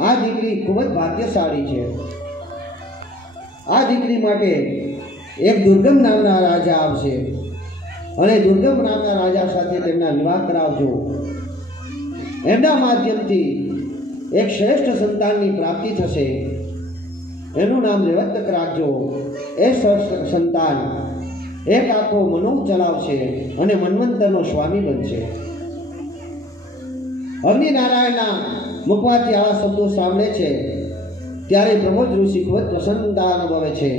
આ દીકરી ખૂબ જ ભાગ્યશાળી છે. આ દીકરી માટે એક દુર્ગમ નામના રાજા આવશે. અને દુર્ગમ નામના રાજા સાથે તેમના વિવાહ કરાવજો. એમના માધ્યમથી એક શ્રેષ્ઠ સંતાનની પ્રાપ્તિ થશે. એનું નામ રેવતક રાખજો. એ સંતાન એક આખો મનો ચલાવશે અને મન્વંતરનો સ્વામી બનશે. અગ્નિનારાયણના મુખમાંથી આવા શબ્દો સાંભળે છે, ત્યારે પ્રમોદ ઋષિ ખૂબ જ પ્રસન્નતા અનુભવે છે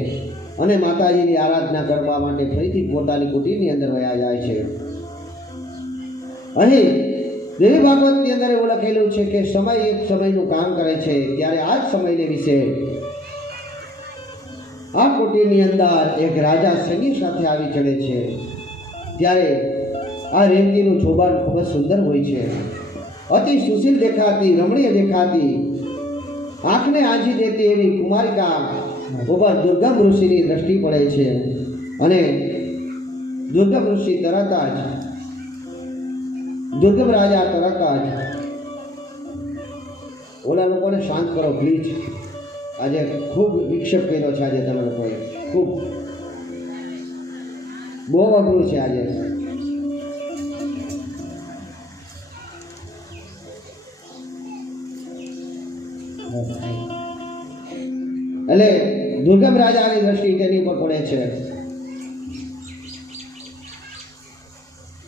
અને માતાજીની આરાધના કરવા માટે ફરીથી પોતાની કુટીરની અંદર વયા જાય છે. અહીં દેવી ભાગવતની અંદર એવું લખેલું છે કે સમય એક સમયનું કામ કરે છે, ત્યારે આ જ સમયને વિશે આ કુટીરની અંદર એક રાજા સૈનિક સાથે આવી ચડે છે, ત્યારે આ રેમતીનું જોબાન ખૂબ જ સુંદર હોય છે. અતિ સુશીલ દેખાતી, રમણીય દેખાતી, આંખને આંજી દેતી એવી કુમારિકા ઉપર દુર્ગમ ઋષિની દ્રષ્ટિ પડે છે. અને દુર્ગમ ઋષિ તરત જ, દુર્ગમ રાજા તરત જ, ઓલા લોકોને શાંત કરો, પ્લીઝ. આજે ખૂબ વિક્ષેપ કર્યો છે આજે તમે લોકોએ. ખૂબ. બહુ અઘરું છે આજે. એટલે દુર્ગમ રાજાની દ્રષ્ટિ તેની ઉપર પડે છે.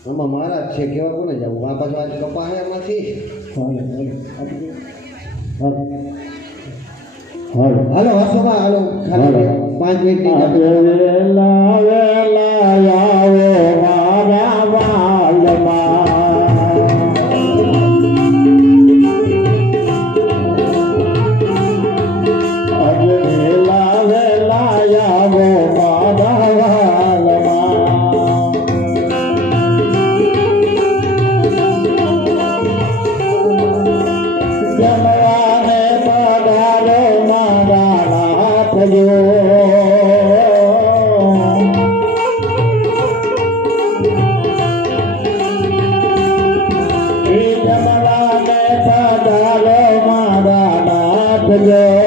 આમાં મહારાજ છે કેવા કોને જવું? આ પાછું આજે કપા હે એમાંથી? હાલો હસોમાં હાલો. પાંચ મિનિટ Hallelujah.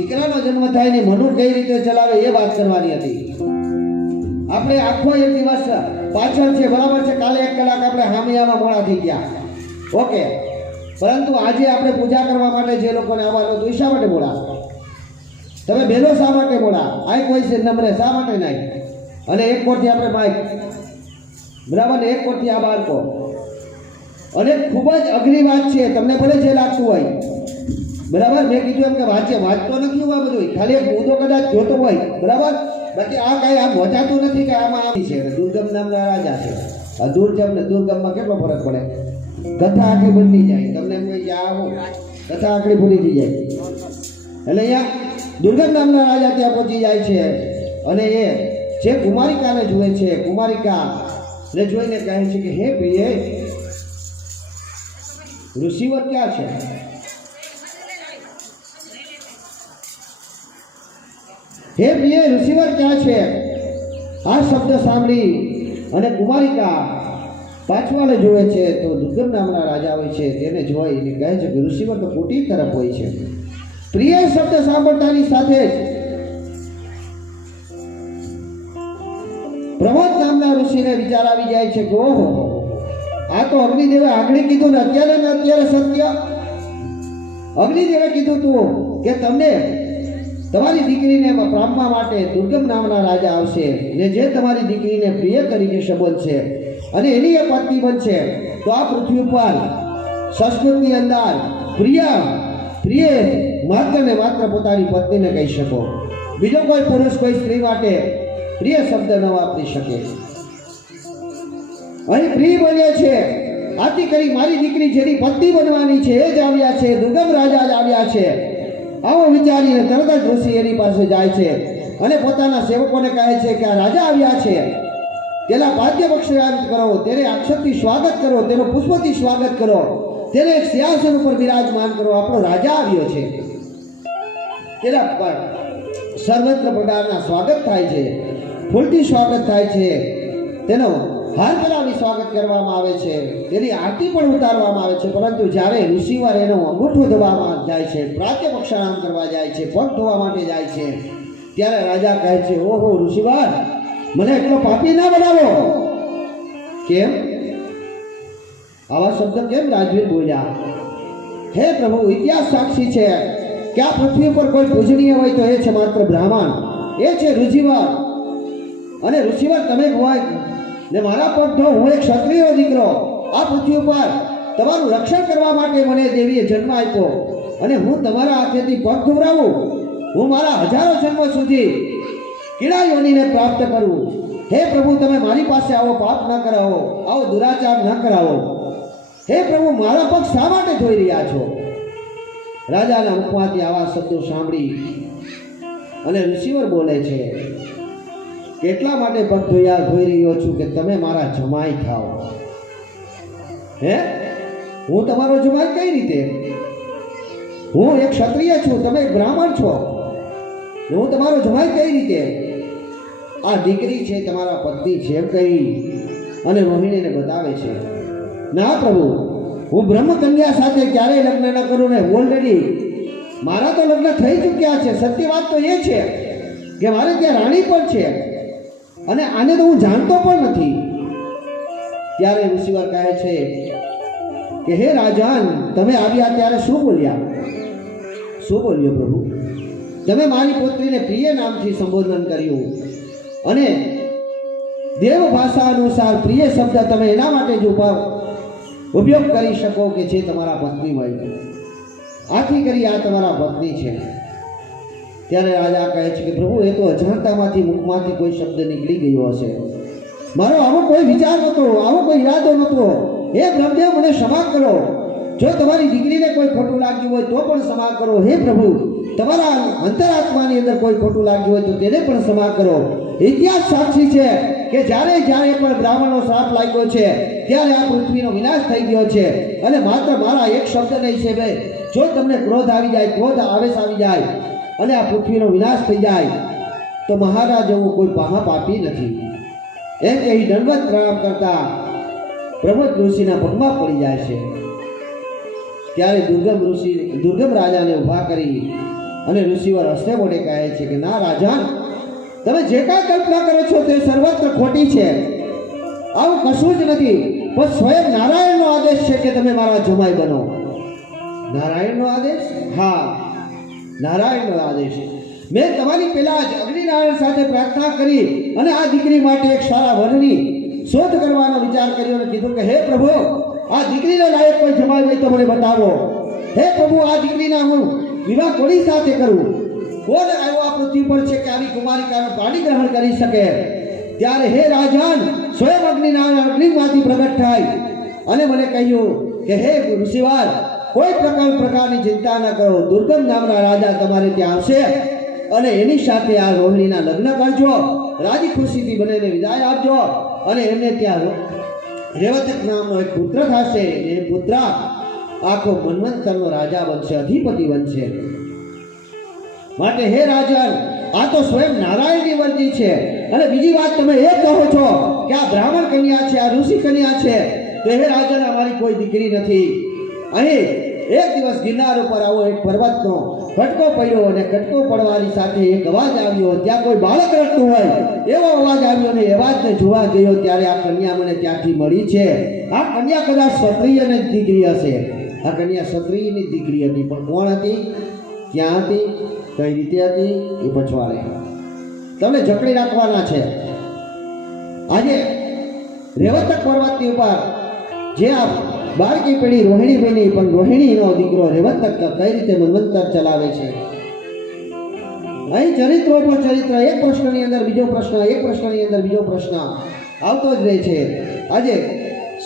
દીકરાનો જન્મ થાય ને મનુ કઈ રીતે ચલાવે એ વાત કરવાની હતી. આપણે આખો એક દિવસ પાછળ છે, બરાબર છે? કાલે એક કલાક આપણે હામિયામાં મોડા થઈ ગયા. ઓકે. પરંતુ આજે આપણે પૂજા કરવા માટે જે લોકોને આવવાનું હતું શા માટે મોડા? તમે બેનો શા માટે મોડા? આ કોઈ છે નંબરે શા માટે નહીં? અને એક કોટથી આપણે માઇક. બરાબર ને? એક કોટથી આ બાળકો. અને ખૂબ જ અઘરી વાત છે, તમને ભલે જે લાગતું હોય. બરાબર? મેં કીધું એમ કે વાંચે, વાંચતો નથી હું આ બધું ખાલી એક મુદ્દો કદાચ જોતો હોય. બરાબર? બાકી આ કાંઈ આમ વચાતું નથી કે આમાં આવી છે. દુર્ગમ નામના રાજા છે. આ દુર્ગમ ને દુર્ગમમાં કેટલો ફરક પડે? કથા આખી બદલી જાય. તમને એમ કહે આવો. કથા આખી ભૂલી થઈ જાય. એટલે અહીંયા દુર્ગમ નામના રાજા ત્યાં પહોંચી જાય છે. અને એ જે કુમારિકાને જુએ છે, કુમારિકા ને જોઈને કહે છે કે, હે પ્રિય, ઋષિવર ક્યાં છે? હે પ્રિય રિસીવર, ક્યાં છે? આ શબ્દ સાંભળી અને કુમારિકા પાછવાડે જોવે છે તો દુર્ગમ નામના રાજા હોય છે, તેને જોઈ અને કહે છે કે ઋષિવર તો કુટીર તરફ હોય છે. પ્રિય શબ્દ સાંભળતાની સાથે જ પ્રમોદ નામના ઋષિને વિચાર આવી જાય છે કે ઓહો, આ તો અગ્નિદેવે આગળ કીધું ને અત્યારે ને અત્યારે સત્ય. અગ્નિદેવે કીધું તું કે તમને તમારી દીકરીને પ્રામવા માટે દુર્ગમ નામના રાજા આવશે ને જે તમારી દીકરીને પ્રિય સંબંધ છે અને એની એ પત્ની બનશે, તો આ પૃથ્વી ઉપર સંસ્કૃતની અંદર પ્રિય પ્રિય માત્ર ને માત્ર પોતાની પત્નીને કહી શકો. બીજો કોઈ પુરુષ, કોઈ સ્ત્રી માટે પ્રિય શબ્દ ન વાપરી શકે. અહીં પ્રિય બન્યા છે. આથી કરી મારી દીકરી જેની પત્ની બનવાની છે, એ જ આવ્યા છે, દુર્ગમ રાજા જ આવ્યા છે. આવો વિચારીને તરત જ ઋષિ એની પાસે જાય છે અને પોતાના સેવકોને કહે છે કે આ રાજા આવ્યા છે. તેના પાદ્ય પક્ષાંત કરો, તેને અક્ષરથી સ્વાગત કરો, તેનું પુષ્પથી સ્વાગત કરો. તેને સિંહાસન ઉપર બિરાજમાન કરો. આપણો રાજા આવ્યો છે. તેના પર સર્વત્ર પ્રકારના સ્વાગત થાય છે. ફૂલથી સ્વાગત થાય છે. તેનો હાર કરાવી સ્વાગત કરવામાં આવે છે. તેની આરતી પણ ઉતારવામાં આવે છે, પરંતુ જ્યારે ઋષિવાર એનો અંગૂઠો ધોવામાં જાય છે પ્રાત્ય પક્ષારામ કરવા જાય છે, પગ ધોવા માટે જાય છે, ત્યારે રાજા કહે છે, ઓહો, ઋષિવાર, મને એટલો પાપી ના બનાવો. કેમ? આવા શબ્દ કેમ રાજવીર બોલ્યા? હે પ્રભુ, ઇતિહાસ સાક્ષી છે કે આ પૃથ્વી પર કોઈ પૂજનીય હોય તો એ છે માત્ર બ્રાહ્મણ, એ છે ઋષિવાર. અને ઋષિવાર, તમે હોય ને મારા પગ હું એક ક્ષત્રિય દીકરો. આ પૃથ્વી ઉપર તમારું રક્ષણ કરવા માટે મને દેવીએ જન્મ આપ્યો. અને હું તમારા હાથેથી પગ ધોવરાવું હું મારા હજારો જન્મ સુધી કીડા યોનીને પ્રાપ્ત કરું. હે પ્રભુ, તમે મારી પાસે આવો, પાપ ન કરાવો. આવો, દુરાચાર ન કરાવો. હે પ્રભુ, મારા પગ શા માટે ધોઈ રહ્યા છો? રાજાના મુખમાંથી આવા શબ્દો સાંભળી અને ઋષિવર બોલે છે કેટલા માટે પગ ધોયા જોઈ રહ્યો છું કે તમે મારા જમાઈ ખાઓ હે? હું તમારો જમાઈ કઈ રીતે? હું એક ક્ષત્રિય છું, તમે બ્રાહ્મણ છો. હું તમારો જમાઈ કઈ રીતે? આ દીકરી છે તમારા પત્ની છે કઈ અને રોહિણીને બતાવે છે. ના પ્રભુ, હું બ્રહ્મકન્યા સાથે ક્યારેય લગ્ન ન કરું ને ઓલરેડી મારા તો લગ્ન થઈ ચૂક્યા છે. સત્ય વાત તો એ છે કે મારે ત્યાં રાણી પણ છે. અને આને તો હું જાણતો પણ નથી. ત્યારે ઋષિવાર કહે છે કે, હે રાજાન, તમે આવ્યા ત્યારે શું બોલ્યા? શું બોલ્યો પ્રભુ? તમે મારી પુત્રીને પ્રિય નામથી સંબોધન કર્યું. અને દેવ ભાષા અનુસાર પ્રિય શબ્દ તમે એના માટે જ ઉપ- ઉપયોગ કરી શકો કે જે તમારા પત્ની હોય. આથી કરી આ તમારા પત્ની છે. ત્યારે રાજા કહે છે કે, પ્રભુ, એ તો અજાણતામાંથી મુખમાંથી કોઈ શબ્દ નીકળી ગયો હશે. મારો આવો કોઈ વિચાર નહોતો, આવો કોઈ ઈરાદો નહોતો. હે બ્રહ્મદેવ, મને ક્ષમા કરો. જો તમારી દીકરીને કોઈ ખોટું લાગ્યું હોય તો પણ ક્ષમા કરો. હે પ્રભુ, તમારા અંતરાત્માની અંદર કોઈ ખોટું લાગ્યું હોય તો તેને પણ ક્ષમા કરો. ઇતિહાસ સાક્ષી છે કે જ્યારે જ્યારે પણ બ્રાહ્મણનો શ્રાપ લાગ્યો છે, ત્યારે આ પૃથ્વીનો વિનાશ થઈ ગયો છે. અને માત્ર મારા એક શબ્દ નહીં છે ભાઈ જો તમને ક્રોધ આવી જાય, ક્રોધ આવેશ આવી જાય. અને આ પૃથ્વીનો વિનાશ થઈ જાય, તો મહારાજ એવું કોઈ પાપી નથી. એમ કહી દંડવત પ્રણામ કરતા પ્રમોદ ઋષિના પગમાં પડી જાય છે. ત્યારે દુર્ગમ ઋષિ, દુર્ગમ રાજાને ઊભા કરી અને ઋષિવર હસ્તે મોઢે કહે છે કે, ના રાજા તમે જે કાંઈ કલ્પના કરો છો તે સર્વત્ર ખોટી છે. આવું કશું જ નથી, પણ સ્વયં નારાયણનો આદેશ છે કે તમે મારા જમાઈ બનો. નારાયણનો આદેશ? હા. નારાયણનો આદેશ મેં તમારી પહેલાં જ અગ્નિનારાયણ સાથે પ્રાર્થના કરી અને આ દીકરી માટે એક સારા વરની શોધ કરવાનો વિચાર કર્યો અને કીધું કે, હે પ્રભુ, આ દીકરીને લાયક કોઈ જમાઈ હોય તો મને બતાવો. હે પ્રભુ, આ દીકરીના હું વિવાહ કોની સાથે કરું? કોણ આવ્યો આ પૃથ્વી પર છે કે આવી કુમારિકાનું પાણી ગ્રહણ કરી શકે? ત્યારે હે રાજન, સ્વયં અગ્નિનારાયણ અગ્નિમાંથી પ્રગટ થાય. અને મને કહ્યું કે, હે ઋષિવાર કોઈ પ્રકાર પ્રકારની ચિંતા ન કરો. દુર્ગમ નામના રાજા તમારે ત્યાં આવશે અને એની સાથે આ રોહિણીના લગ્ન કરજો. રાજી ખુશીથી બનેને વિદાય આપજો અને એમને ત્યાં રેવતક નામનો એક પુત્ર થશે. એ પુત્ર આખો મનવંતરનો રાજા બનશે, અધિપતિ બનશે. માટે હે રાજન, આ તો સ્વયં નારાયણની વર્જી છે. અને બીજી વાત તમે એ કહો છો કે આ બ્રાહ્મણ કન્યા છે, આ ઋષિ કન્યા છે. તો હે રાજન અમારી કોઈ દીકરી નથી. અહીં એક દિવસ ગિરનાર ઉપર આવો એક પર્વતનો કટકો પડ્યો અને કટકો પડવાની સાથે એક અવાજ આવ્યો, ત્યાં કોઈ બાળક રડતું હોય. એવો અવાજ આવ્યો ને એવા જ જોવા ગયો, ત્યારે આ કન્યા મને ત્યાંથી મળી છે. આ કન્યા કદાચ ક્ષત્રિયની દીકરી હશે. આ કન્યા ક્ષત્રિયની દીકરી હતી, પણ કોણ હતી? ક્યાં હતી? કઈ રીતે હતી? એ પછવાડે તમને જકડી રાખવાના છે. આજે રેવતક પર્વતની ઉપર જે આ બાળકી પેઢી રોહિણી બની, પણ રોહિણીનો દીકરો રેવંત કઈ રીતે મનવંતર ચલાવે છે? અહીં ચરિત્રો પર ચરિત્ર. એક પ્રશ્નની અંદર બીજો પ્રશ્ન, એક પ્રશ્નની અંદર બીજો પ્રશ્ન આવતો જ રહે છે. આજે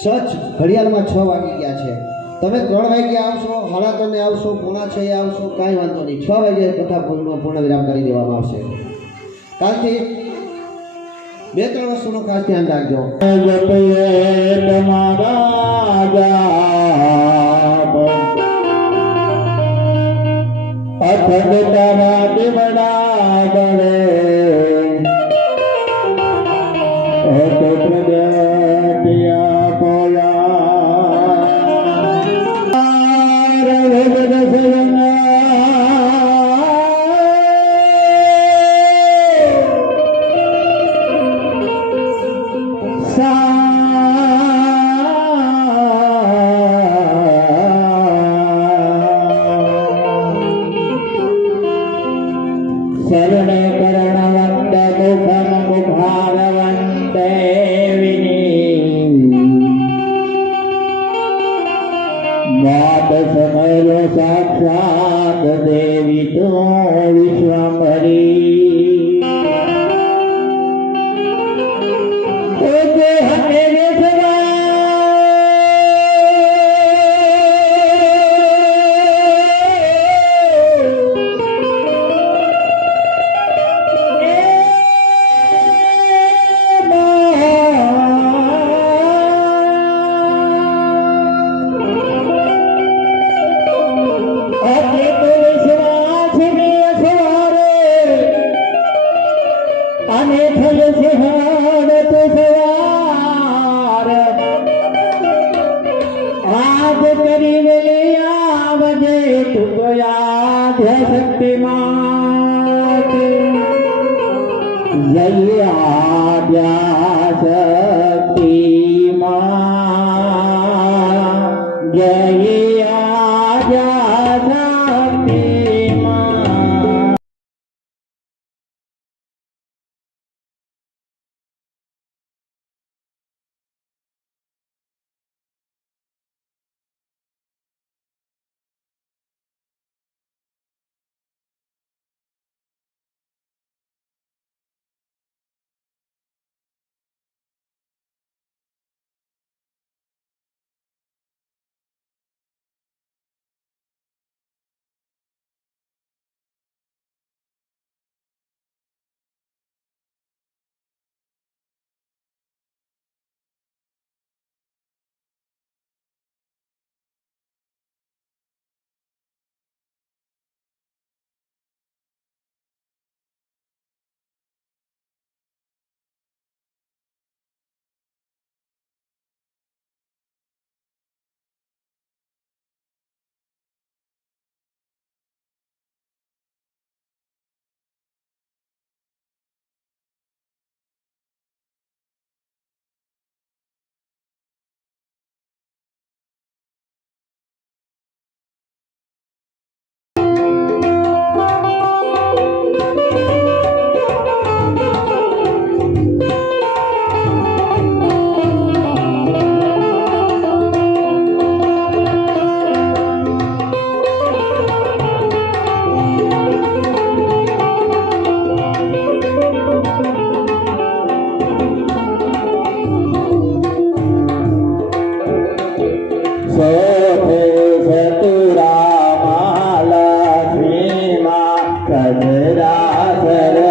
સચ ઘડિયાળમાં છ વાગી ગયા છે. તમે ત્રણ વાગે આવશો, હાડા તમે આવશો, પોણા છ આવશો, કાંઈ વાંધો નહીં. છ વાગે કથા પૂર્ણ પૂર્ણ વિરામ કરી દેવામાં આવશે. કાલથી બે ત્રણ વસ્તુનું ખાસ ધ્યાન રાખજો જપીએ તમારા જાપ राधे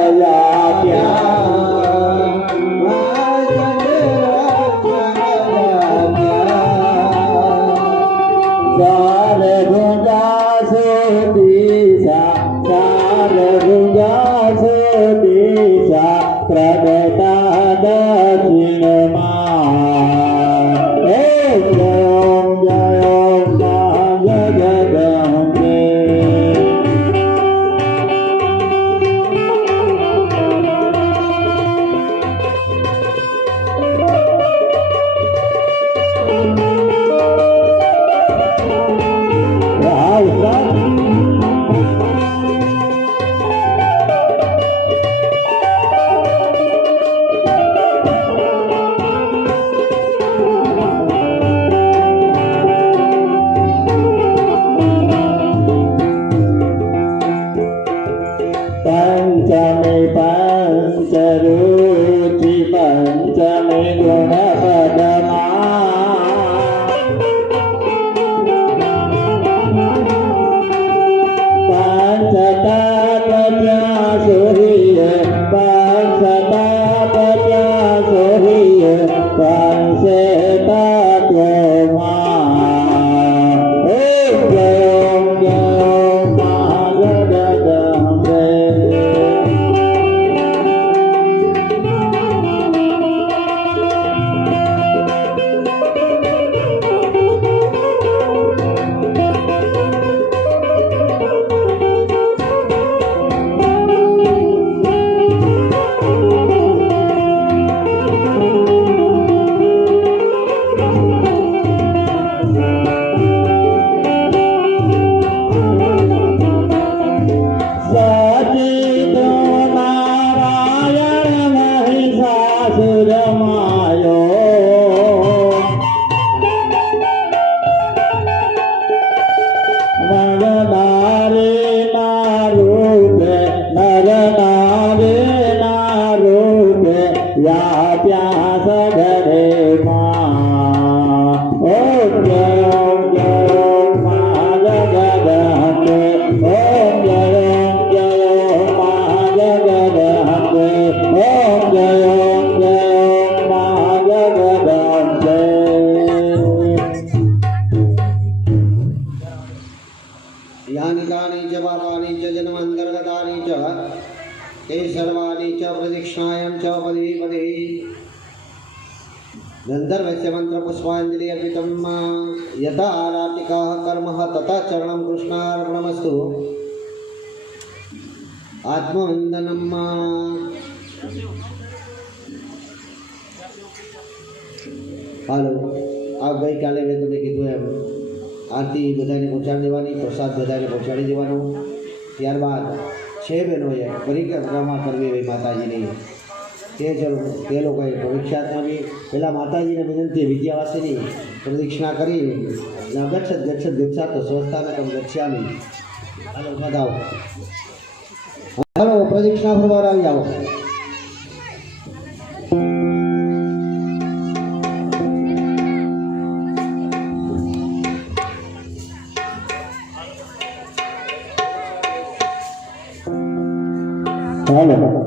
છે તે લોકોએ પરીક્ષામાં બી પહેલાં માતાજીને વિનંતી વિદ્યાવાસીની પ્રદક્ષિણા કરી ગચ્છત ગચ્છત ગચ્છા તો સ્વસ્થાને તમે ગચ્છામી હાલો બતાવો હાલો, પ્રદક્ષિણા ફરવા આવી આવો. Hello.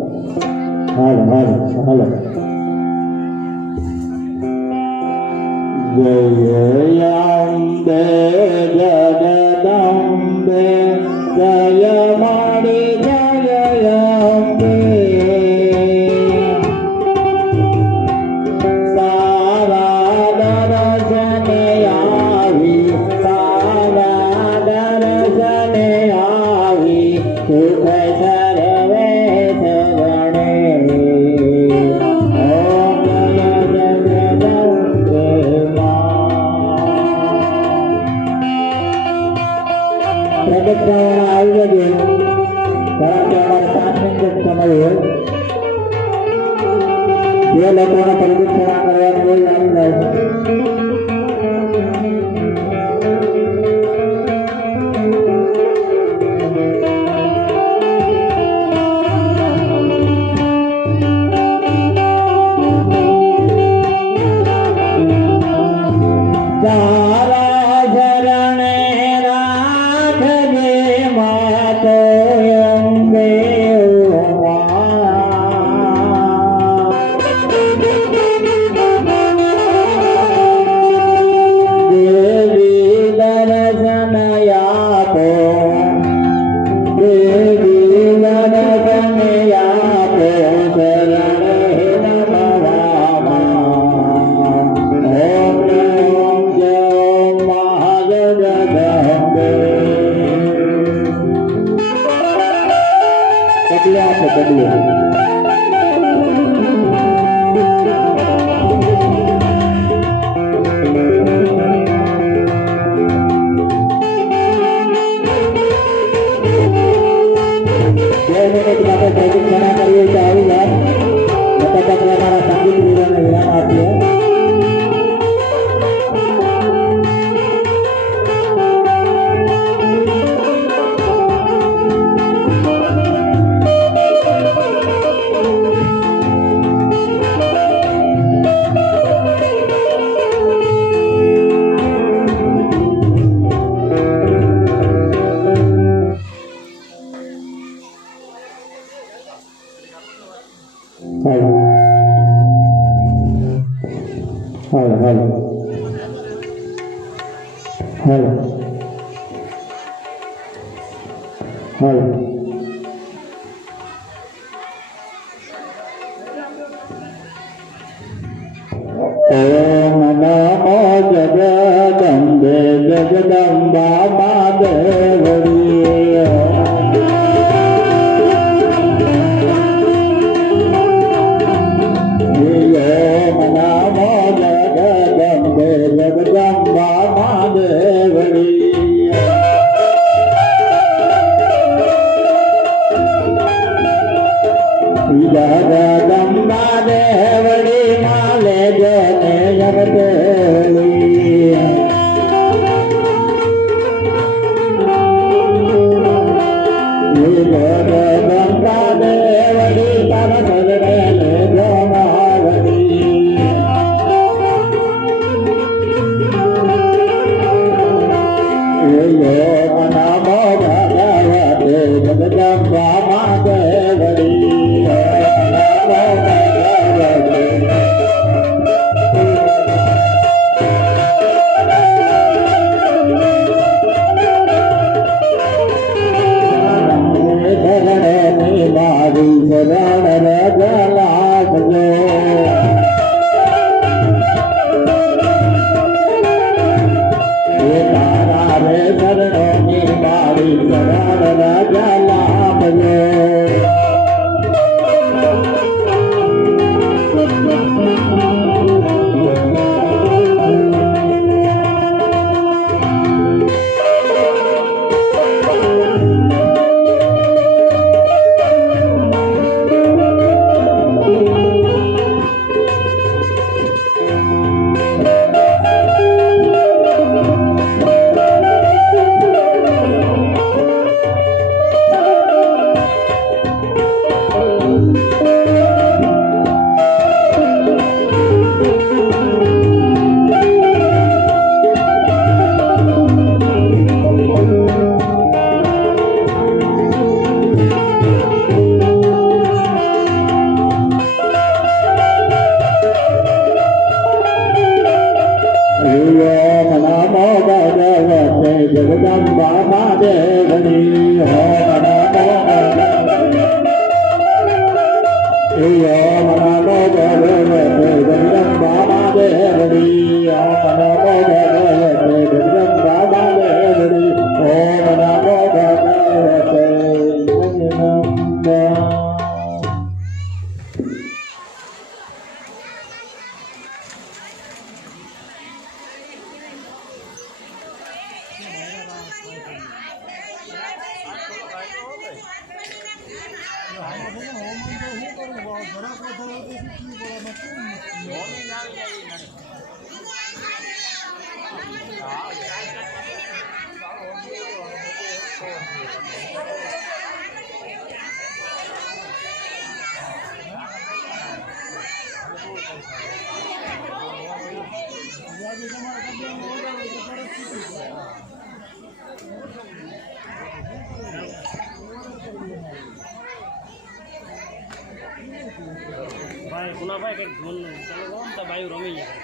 ભાઈ કુનાભાઈ કંઈક ધૂન ચાલુ કરો ને તો બાયું રમી જાય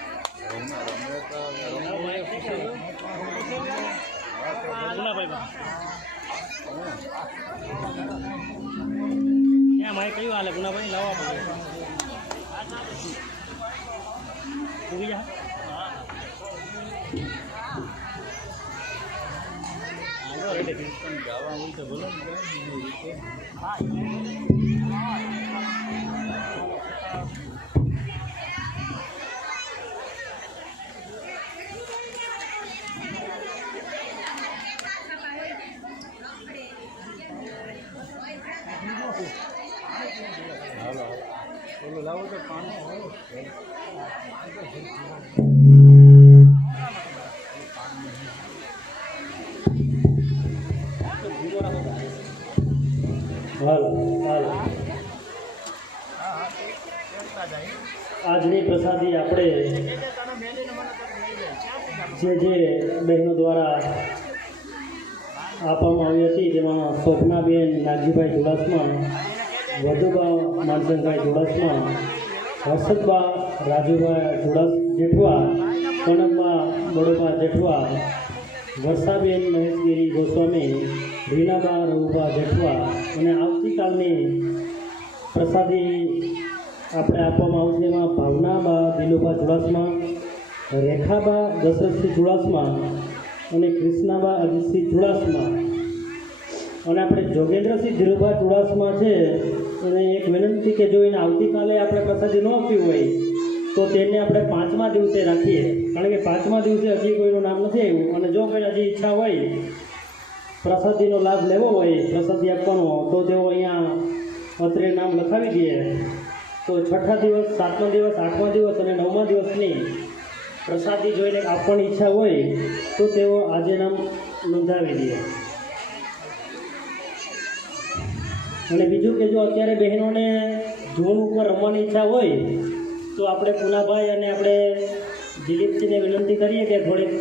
કુનાભાઈ બા ક્યાં મારે કયું હાલે કુનાભાઈ લાવવા પડે ઉગી જા હાલ હાલ. આજની પ્રસાદી આપણે જે જે બહેનો દ્વારા આપવામાં આવી હતી, જેમાં સ્વપ્નાબેન નાગજીભાઈ ચુડાસમા વધુબા માનસંગભાઈ ચુડાસમા હર્ષદબા રાજુભાઈ ચુડાસ જેઠવા કણકબા બડોબા જેઠવા, વર્ષાબેન મહેશગીરી ગોસ્વામી, રીનાબા રઘુબા જેઠવા અને આવતીકાલની પ્રસાદી આપણે આપવામાં આવશે એમાં ભાવનાબા દિલુબા ચુડાસમા રેખાબા દશરથસિંહ ચુડાસમા અને કૃષ્ણાબા અજીતસિંહ ચુડાસમા. અને આપણે જોગેન્દ્રસિંહ ધીરુભા ચુડાસમા છે, અને એક વિનંતી કે જો એને આવતીકાલે આપણે પ્રસાદી ન આપવી હોય, તો તેને આપણે પાંચમા દિવસે રાખીએ. કારણ કે પાંચમા દિવસે હજી કોઈનું નામ નથી આવ્યું. અને જો કોઈ હજી ઈચ્છા હોય, પ્રસાદીનો લાભ લેવો હોય, પ્રસાદી આપવાનો, તો તેઓ અહીંયા અત્રે નામ લખાવી દઈએ તો છઠ્ઠા દિવસ, સાતમા દિવસ, આઠમા દિવસ અને નવમા દિવસની પ્રસાદી જોઈને આપવાની ઈચ્છા હોય, તો તેઓ આજે નામ નોંધાવી દે. અને બીજું કે જો અત્યારે બહેનોને ઝૂણ ઉપર રમવાની ઈચ્છા હોય, તો આપણે પુનાભાઈ અને આપણે દિલીપજીને વિનંતી કરીએ કે થોડીક